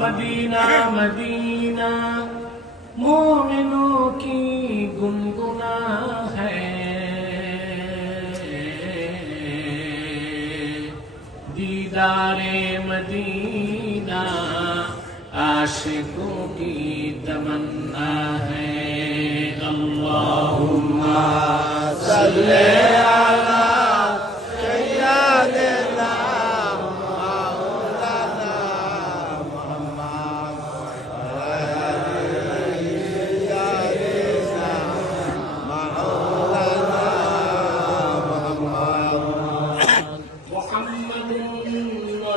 مدینہ مدینہ مومنوں کی گنگنا ہے، دیدار مدینہ عاشقوں کی تمنا ہے۔ اللہم صلی علی سیدنا مولانا محمد محمد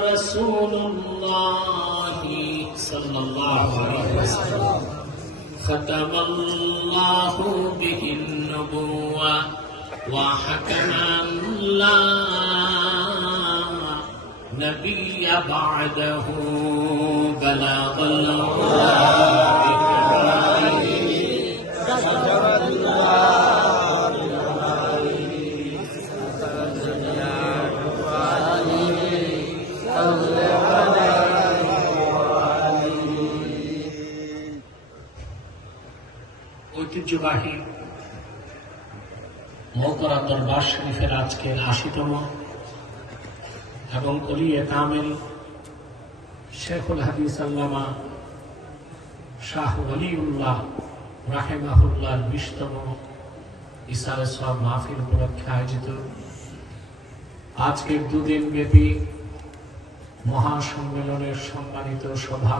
رسول اللہ صلی اللہ علیہ وسلم، ختم اللہ بہ النبوة وحكم لا نبي بعده بلغ الله ঐতিহ্যবাহী মহতরা দরবার শরীফের আজকের ৮০তম এবং ওলিয়ে কামেল শেখুল হাদিস আল্লামা শাহ ওলিউল্লাহ রাহিমাহুল্লাহর ২০তম ইসারে সওয়াব মাহফিল উপলক্ষে আয়োজিত আজকের দুদিন ব্যাপী মহাসম্মেলনের সম্মানিত সভা